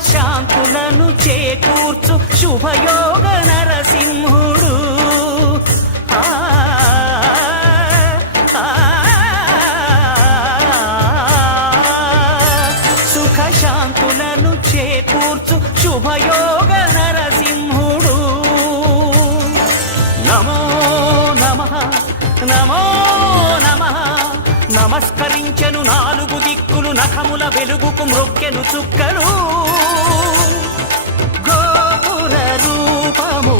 శాంతులను చేకూర్చు శుభయోగ నరసింహుడు. ఆ, సుఖ శాంతులను చేకూర్చు శుభయోగ నరసింహుడు. నమో నమ నమో నమ. నమస్కరించెను నాలుగు దిక్కులు నఖముల వెలుగుకు మృక్కెను చుక్కలు.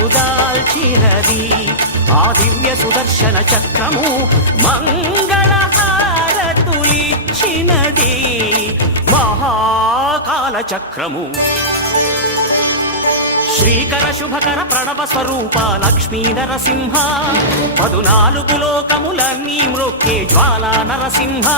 దాల్చినది. ఆ దివ్య సుదర్శన చక్రము మంగళహారతులిచ్చినది. మహాకాల చక్రము. శ్రీకర శుభకర ప్రణవ స్వరూప లక్ష్మీ నరసింహ. పదునాలుగు లోకములన్నీ మృక్కే జ్వాలా నరసింహ.